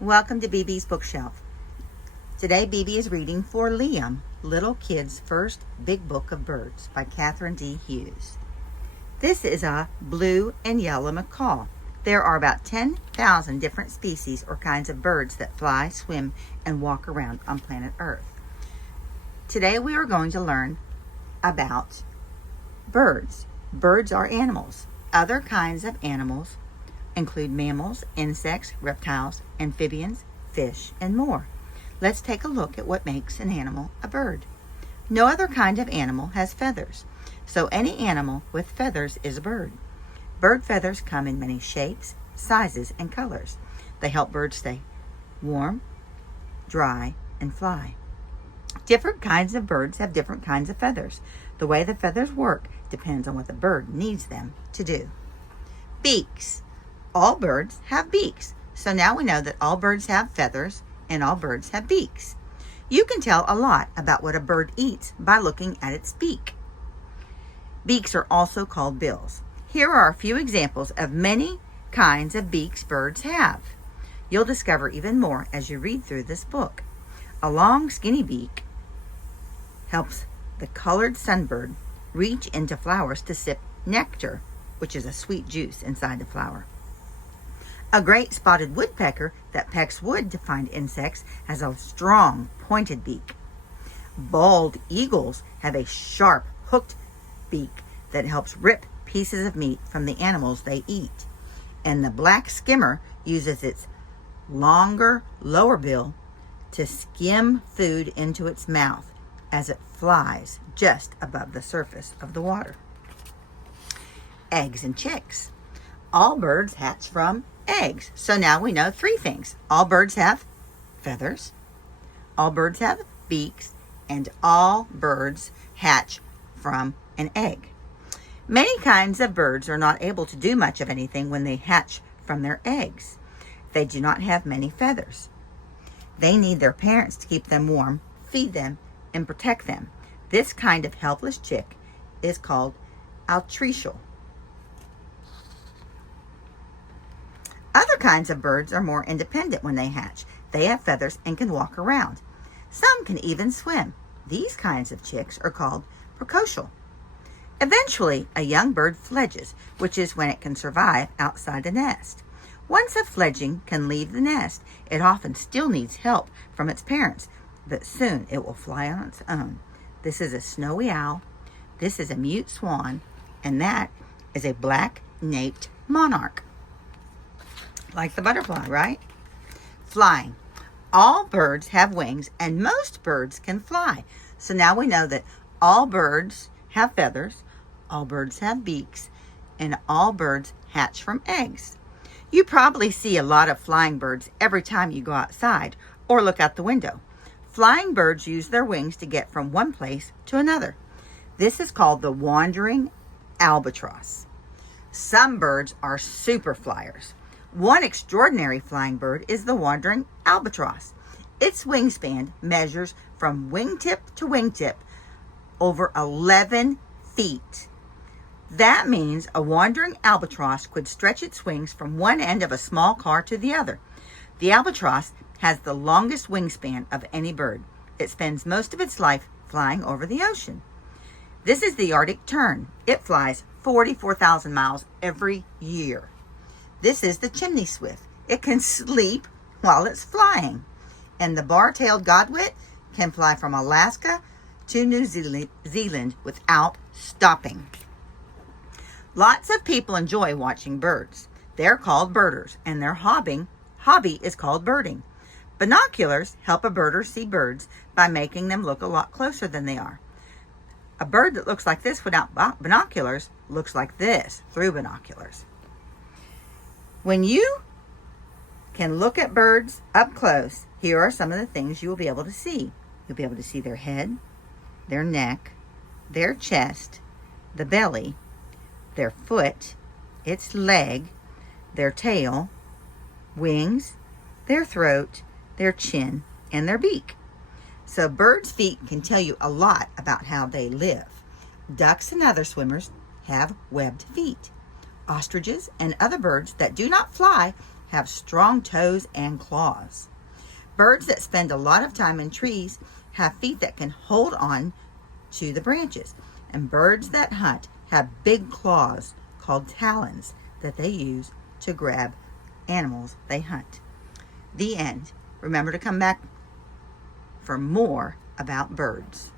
Welcome to BB's Bookshelf. Today BB is reading for Liam, Little Kid's First Big Book of Birds by Catherine D. Hughes. This is a blue and yellow macaw. There are about 10,000 different species or kinds of birds that fly, swim, and walk around on planet Earth. Today we are going to learn about birds. Birds are animals. Other kinds of animals include mammals, insects, reptiles, amphibians, fish, and more. Let's take a look at what makes an animal a bird. No other kind of animal has feathers, so any animal with feathers is a bird. Bird feathers come in many shapes, sizes, and colors. They help birds stay warm, dry, and fly. Different kinds of birds have different kinds of feathers. The way the feathers work depends on what the bird needs them to do. Beaks. All birds have beaks, so now we know that all birds have feathers and all birds have beaks. You can tell a lot about what a bird eats by looking at its beak. Beaks are also called bills. Here are a few examples of many kinds of beaks birds have. You'll discover even more as you read through this book. A long, skinny beak helps the colored sunbird reach into flowers to sip nectar, which is a sweet juice inside the flower. A great spotted woodpecker that pecks wood to find insects has a strong, pointed beak. Bald eagles have a sharp, hooked beak that helps rip pieces of meat from the animals they eat. And the black skimmer uses its longer lower bill to skim food into its mouth as it flies just above the surface of the water. Eggs and chicks. All birds hatch from eggs. So now we know three things. All birds have feathers, all birds have beaks, and all birds hatch from an egg. Many kinds of birds are not able to do much of anything when they hatch from their eggs. They do not have many feathers. They need their parents to keep them warm, feed them, and protect them. This kind of helpless chick is called altricial. Other kinds of birds are more independent when they hatch. They have feathers and can walk around. Some can even swim. These kinds of chicks are called precocial. Eventually, a young bird fledges, which is when it can survive outside the nest. Once a fledgling can leave the nest, it often still needs help from its parents, but soon it will fly on its own. This is a snowy owl, this is a mute swan, and that is a black-naped monarch. Like the butterfly, right? Flying. All birds have wings and most birds can fly. So now we know that all birds have feathers, all birds have beaks, and all birds hatch from eggs. You probably see a lot of flying birds every time you go outside or look out the window. Flying birds use their wings to get from one place to another. This is called the wandering albatross. Some birds are super flyers. One extraordinary flying bird is the wandering albatross. Its wingspan measures from wingtip to wingtip over 11 feet. That means a wandering albatross could stretch its wings from one end of a small car to the other. The albatross has the longest wingspan of any bird. It spends most of its life flying over the ocean. This is the Arctic tern. It flies 44,000 miles every year. This is the chimney swift. It can sleep while it's flying. And the bar-tailed godwit can fly from Alaska to New Zealand without stopping. Lots of people enjoy watching birds. They're called birders, and their hobby is called birding. Binoculars help a birder see birds by making them look a lot closer than they are. A bird that looks like this without binoculars looks like this through binoculars. When you can look at birds up close, here are some of the things you will be able to see. You'll be able to see their head, their neck, their chest, the belly, their foot, its leg, their tail, wings, their throat, their chin, and their beak. So birds' feet can tell you a lot about how they live. Ducks and other swimmers have webbed feet. Ostriches and other birds that do not fly have strong toes and claws. Birds that spend a lot of time in trees have feet that can hold on to the branches. And birds that hunt have big claws called talons that they use to grab animals they hunt. The end. Remember to come back for more about birds.